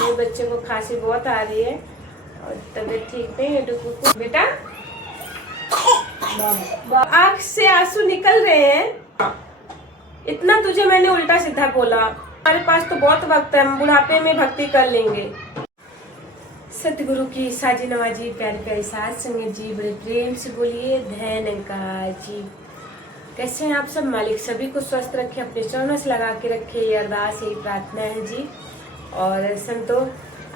मेरे बच्चे को खांसी बहुत आ रही है और तबीयत ठीक नहीं है। डुकू बेटा आँख से आंसू निकल रहे हैं। इतना तुझे मैंने उल्टा सीधा बोला। हमारे पास तो बहुत वक्त है, हम बुढ़ापे में भक्ति कर लेंगे। सतगुरु की साजी नवाजी प्यारी प्यारी साथ संगत जी, बड़े प्रेम से बोलिए धन्यकार जी। कैसे हैं आप सब? मालिक सभी को स्वस्थ रखे, अपने चरणों से लगा के रखे, ये अरदास यही प्रार्थना है जी। और संतो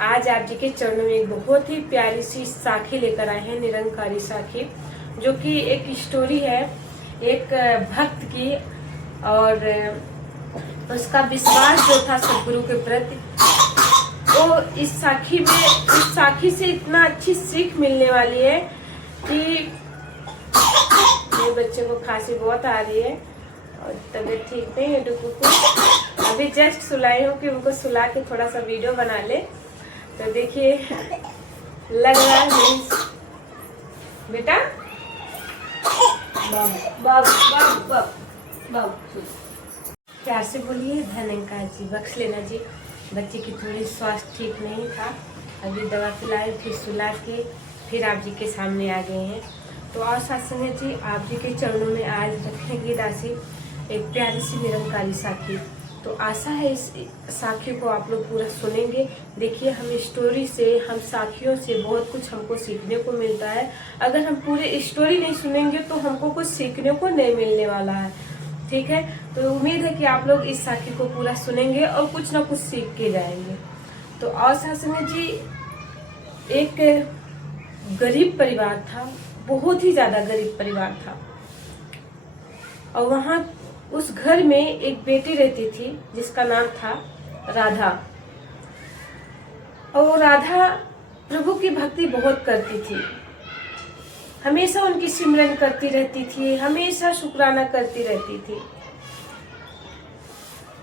आज आप जी के चरणों में एक बहुत ही प्यारी सी साखी लेकर आए हैं, निरंकारी साखी, जो कि एक स्टोरी है एक भक्त की। और उसका विश्वास जो था सतगुरु के प्रति, वो इस साखी से इतना अच्छी सीख मिलने वाली है कि मेरे बच्चे को खांसी बहुत आ रही है और तबीयत ठीक नहीं है। डुकू को अभी जस्ट सुलाई हूँ कि उनको सुला के थोड़ा सा वीडियो बना ले। तो देखिए लग रहा है बेटा प्यार से बोलिए धन्यकार जी। बख्श लेना जी। बच्चे की थोड़ी स्वास्थ्य ठीक नहीं था, अभी दवा पिलाए, फिर सुला के फिर आप जी के सामने आ गए हैं। तो और साथ संगत जी, आप जी के चरणों में आज रखेंगे दासी एक प्यारी सी निरंकारी साखी। तो आशा है इस साखी को आप लोग पूरा सुनेंगे। देखिए, हम स्टोरी से, हम साखियों से बहुत कुछ हमको सीखने को मिलता है। अगर हम पूरे स्टोरी नहीं सुनेंगे तो हमको कुछ सीखने को नहीं मिलने वाला है। ठीक है, तो उम्मीद है कि आप लोग इस साखी को पूरा सुनेंगे और कुछ ना कुछ सीख के जाएंगे। तो और साथ संगत जी, एक गरीब परिवार था, बहुत ही ज्यादा गरीब परिवार था। और वहां उस घर में एक बेटी रहती थी जिसका नाम था राधा। और वो राधा प्रभु की भक्ति बहुत करती थी, हमेशा उनकी सिमरन करती रहती थी, हमेशा शुक्राना करती रहती थी।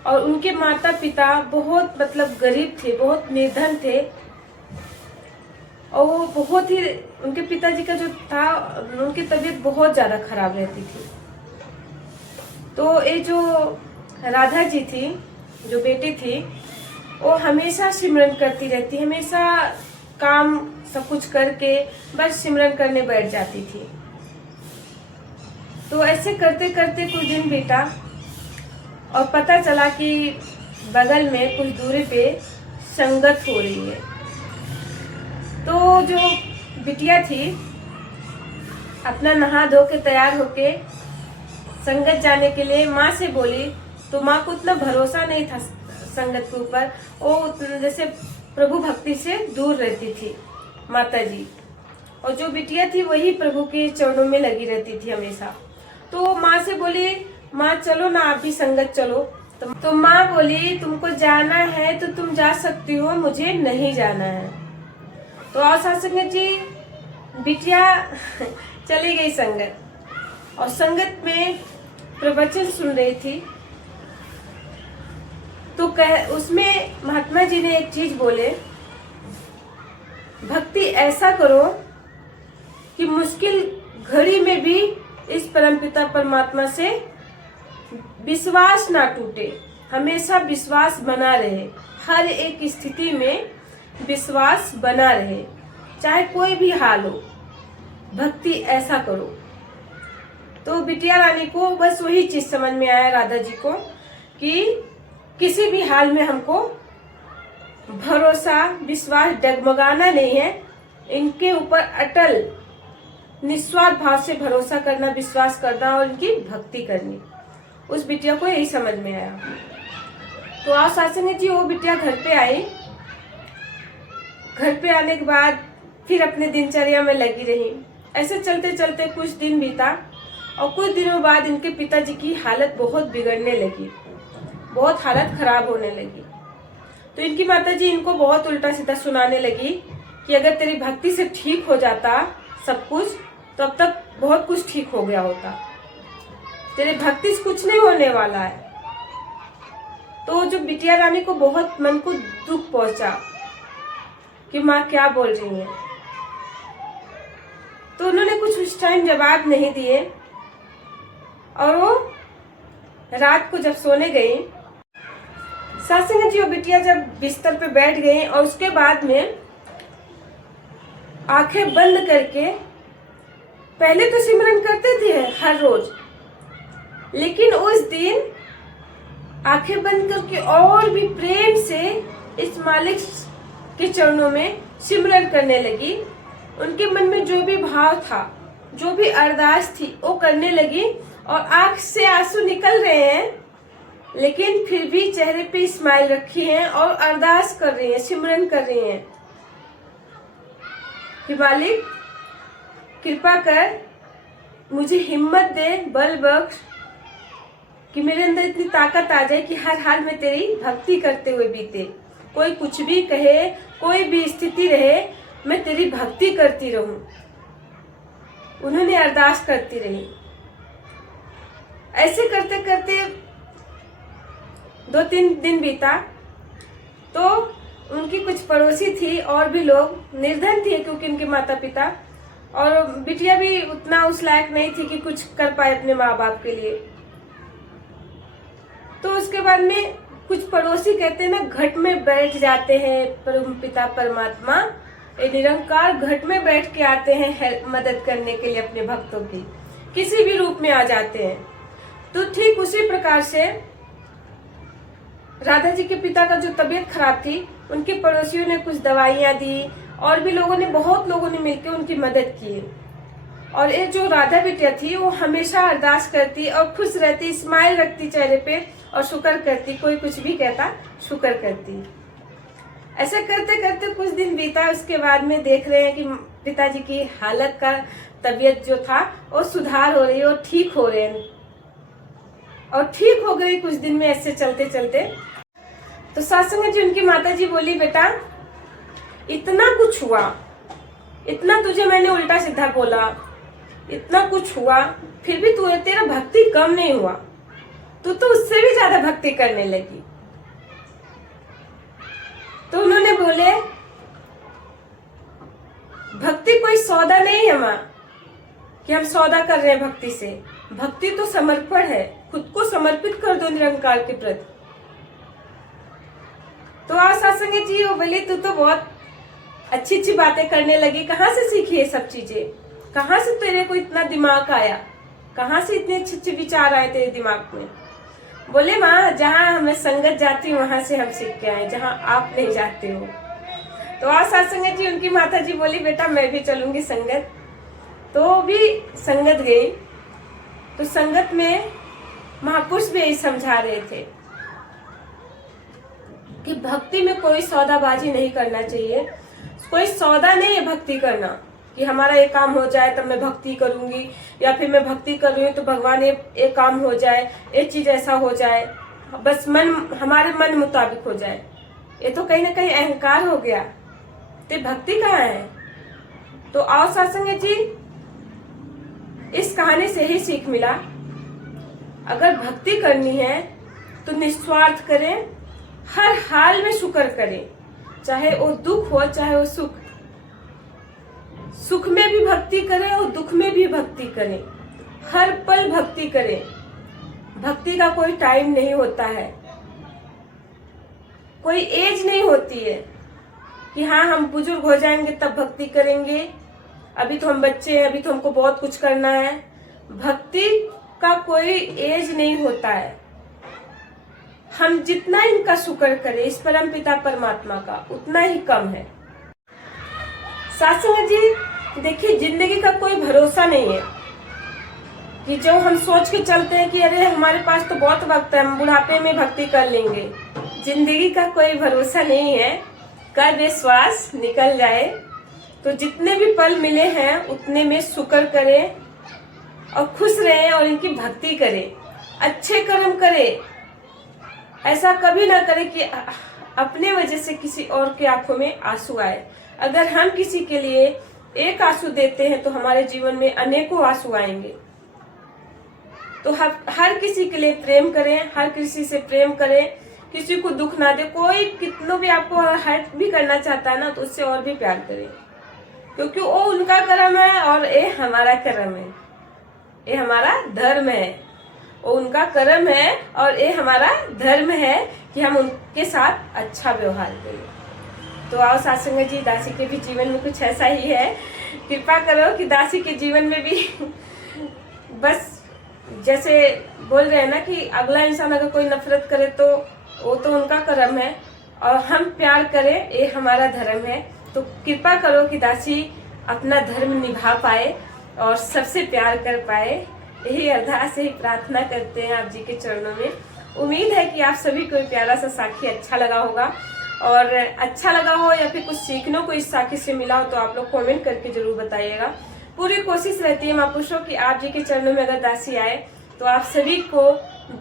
और उनके माता पिता बहुत गरीब थे, बहुत निर्धन थे। और वो बहुत ही, उनके पिताजी का जो था, उनकी तबीयत बहुत ज्यादा खराब रहती थी। तो ये जो राधा जी थी, जो बेटी थी, वो हमेशा सिमरन करती रहती, हमेशा काम सब कुछ करके बस सिमरन करने बैठ जाती थी। तो ऐसे करते करते कुछ दिन बीता और पता चला कि बगल में कुछ दूरी पे संगत हो रही है। तो जो बिटिया थी अपना नहा धो के तैयार होके संगत जाने के लिए माँ से बोली। तो माँ को उतना भरोसा नहीं था संगत के ऊपर, वो जैसे प्रभु भक्ति से दूर रहती थी माता जी। और जो बिटिया थी वही प्रभु के चरणों में लगी रहती थी हमेशा। तो माँ से बोली, माँ चलो ना, आप भी संगत चलो। तो माँ बोली, तुमको जाना है तो तुम जा सकती हो, मुझे नहीं जाना है। तो और साथ संगत जी, बिटिया चली गई संगत, और संगत में प्रवचन सुन रही थी। तो उसमें महात्मा जी ने एक चीज बोले, भक्ति ऐसा करो कि मुश्किल घड़ी में भी इस परमपिता परमात्मा से विश्वास ना टूटे, हमेशा विश्वास बना रहे, हर एक स्थिति में विश्वास बना रहे, चाहे कोई भी हाल हो। भक्ति ऐसा करो। तो बिटिया रानी को बस वही चीज समझ में आया, राधा जी को, कि किसी भी हाल में हमको भरोसा, विश्वास डगमगाना नहीं है, इनके ऊपर अटल निस्वार्थ भाव से भरोसा करना, विश्वास करना और इनकी भक्ति करनी। उस बिटिया को यही समझ में आया। तो आज सासने जी, वो बिटिया घर पे आई। घर पे आने के बाद फिर अपने दिनचर्या में लगी रही। ऐसे चलते चलते कुछ दिन बीता और कुछ दिनों बाद इनके पिताजी की हालत बहुत बिगड़ने लगी, बहुत हालत खराब होने लगी। तो इनकी माताजी इनको बहुत उल्टा सीधा सुनाने लगी कि अगर तेरी भक्ति से ठीक हो जाता सब कुछ, तो अब तक बहुत कुछ ठीक हो गया होता, तेरे भक्ति से कुछ नहीं होने वाला है। तो जो बिटिया रानी को बहुत मन को दुख पहुंचा कि माँ क्या बोल रही है। तो उन्होंने कुछ उस टाइम जवाब नहीं दिए। और वो रात को जब सोने गई, सत्संग जी और बिटिया जब बिस्तर पे बैठ गई और उसके बाद में आंखें बंद करके पहले तो सिमरन करते थे हर रोज, लेकिन उस दिन आंखें बंद करके और भी प्रेम से इस मालिक के चरणों में सिमरन करने लगी। उनके मन में जो भी भाव था, जो भी अरदास थी, वो करने लगी और आंख से आंसू निकल रहे हैं, लेकिन फिर भी चेहरे पे स्माइल रखी है और अरदास कर रही है, सिमरन कर रही है कि मालिक कृपा कर, मुझे हिम्मत दे, बल बख्श कि मेरे अंदर इतनी ताकत आ जाए कि हर हाल में तेरी भक्ति करते हुए बीते। कोई कुछ भी कहे, कोई भी स्थिति रहे, मैं तेरी भक्ति करती रहूं। उन्होंने अरदास करती रही। ऐसे करते करते 2-3 दिन बीता तो उनकी कुछ पड़ोसी थी और भी लोग निर्धन थे क्योंकि उनके माता पिता, और बिटिया भी उतना उस लायक नहीं थी कि कुछ कर पाए अपने माँ बाप के लिए। तो उसके बाद में कुछ पड़ोसी कहते हैं ना, घट में बैठ जाते हैं परम पिता परमात्मा, ये निरंकार घट में बैठ के आते हैं मदद करने के लिए अपने भक्तों की, किसी भी रूप में आ जाते हैं। तो ठीक उसी प्रकार से राधा जी के पिता का जो तबीयत खराब थी, उनके पड़ोसियों ने कुछ दवाइयां दी और भी लोगों ने, बहुत लोगों ने मिलकर उनकी मदद की। और ये जो राधा बिटिया थी वो हमेशा अरदास करती और खुश रहती, स्माइल रखती चेहरे पे और शुक्र करती, कोई कुछ भी कहता शुक्र करती। ऐसे करते करते कुछ दिन बीता। उसके बाद में देख रहे हैं कि पिताजी की हालत का, तबीयत जो था वो सुधार हो रही है और ठीक हो रहे हैं, और ठीक हो गई कुछ दिन में ऐसे चलते चलते। तो सत्संग जी उनकी माता जी बोली, बेटा इतना कुछ हुआ, इतना तुझे मैंने उल्टा सीधा बोला, इतना कुछ हुआ, फिर भी तेरा भक्ति कम नहीं हुआ, तू तो उससे भी ज्यादा भक्ति करने लगी। तो उन्होंने बोले, भक्ति कोई सौदा नहीं है माँ कि हम सौदा कर रहे हैं भक्ति से। भक्ति तो समर्पण है, खुद को समर्पित कर दो निरंकार के प्रति। तो आज सत्संग जी वो बोली, तू तो बहुत अच्छी अच्छी बातें करने लगी, कहाँ से सीखी ये सब चीजें, कहाँ से तेरे को इतना दिमाग आया, कहाँ से इतने अच्छे अच्छे विचार आए तेरे दिमाग में। बोले, माँ जहाँ मैं संगत जाती हूँ वहां से हम सीख के आए, जहाँ आप नहीं जाते हो। तो आज सत्संग जी उनकी माता जी बोली, बेटा मैं भी चलूंगी संगत। तो भी संगत गई। तो संगत में महापुरुष भी यही समझा रहे थे कि भक्ति में कोई सौदाबाजी नहीं करना चाहिए। कोई सौदा नहीं है भक्ति करना कि हमारा ये काम हो जाए तब मैं भक्ति करूंगी, या फिर मैं भक्ति कर रही हूँ तो भगवान ये काम हो जाए, ये चीज ऐसा हो जाए, बस मन हमारे मन मुताबिक हो जाए। ये तो कहीं ना कहीं अहंकार हो गया। तो भक्ति कहाँ है? तो आओ सत्संग जी, इस कहानी से ही सीख मिला, अगर भक्ति करनी है तो निस्वार्थ करें, हर हाल में शुक्र करें, चाहे वो दुख हो चाहे वो सुख। सुख में भी भक्ति करें और दुख में भी भक्ति करें, हर पल भक्ति करें। भक्ति का कोई टाइम नहीं होता है, कोई एज नहीं होती है कि हाँ हम बुजुर्ग हो जाएंगे तब भक्ति करेंगे, अभी तो हम बच्चे हैं, अभी तो हमको बहुत कुछ करना है। भक्ति का कोई एज नहीं होता है। हम जितना इनका शुक्र करें इस परम पिता परमात्मा का, उतना ही कम है। सत्संग जी देखिए, जिंदगी का कोई भरोसा नहीं है कि जो हम सोच के चलते हैं कि अरे हमारे पास तो बहुत वक्त है, हम बुढ़ापे में भक्ति कर लेंगे। जिंदगी का कोई भरोसा नहीं है, कब विश्वास निकल जाए। तो जितने भी पल मिले हैं उतने में शुक्र करें और खुश रहें और इनकी भक्ति करें, अच्छे कर्म करें। ऐसा कभी ना करें कि अपने वजह से किसी और के आंखों में आंसू आए। अगर हम किसी के लिए एक आंसू देते हैं तो हमारे जीवन में अनेकों आंसू आएंगे। तो हर किसी के लिए प्रेम करें, हर किसी से प्रेम करें, किसी को दुख ना दे। कोई कितना भी आपको हर्ट भी करना चाहता है ना तो उससे और भी प्यार करें, क्योंकि वो उनका कर्म है और ये हमारा कर्म है, ये हमारा धर्म है। वो उनका कर्म है और ये हमारा धर्म है कि हम के साथ अच्छा व्यवहार करें। तो आओ सत्संग जी, दासी के भी जीवन में कुछ ऐसा ही है। कृपा करो कि दासी के जीवन में भी बस जैसे बोल रहे हैं ना कि अगला इंसान अगर कोई नफरत करे तो वो तो उनका कर्म है, और हम प्यार करें ये हमारा धर्म है। तो कृपा करो कि दासी अपना धर्म निभा पाए और सबसे प्यार कर पाए। यही अरदास, यही प्रार्थना करते हैं आप जी के चरणों में। उम्मीद है कि आप सभी को प्यारा सा साखी अच्छा लगा होगा, और अच्छा लगा हो या फिर कुछ सीखने को इस साखी से मिला हो तो आप लोग कमेंट करके जरूर बताइएगा। पूरी कोशिश रहती है महापुरुषों की आप जी के चरणों में अगर दासी आए तो आप सभी को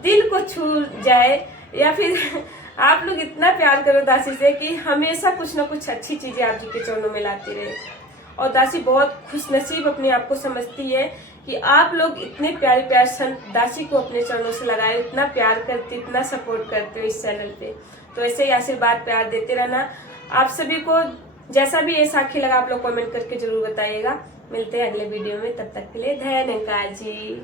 दिल को छू जाए, या फिर आप लोग इतना प्यार करो दासी से कि हमेशा कुछ ना कुछ अच्छी चीजें आप जी के चरणों में लाती रहे। और दासी बहुत खुशनसीब अपने आप को समझती है कि आप लोग इतने प्यारे प्यारे संत दासी को अपने चरणों से लगाए, इतना प्यार करते, इतना सपोर्ट करते हो इस चैनल पे। तो ऐसे ही आशीर्वाद प्यार देते रहना। आप सभी को जैसा भी ये साखी लगा आप लोग कमेंट करके जरूर बताइएगा। मिलते हैं अगले वीडियो में, तब तक के लिए धन्यवाद जी।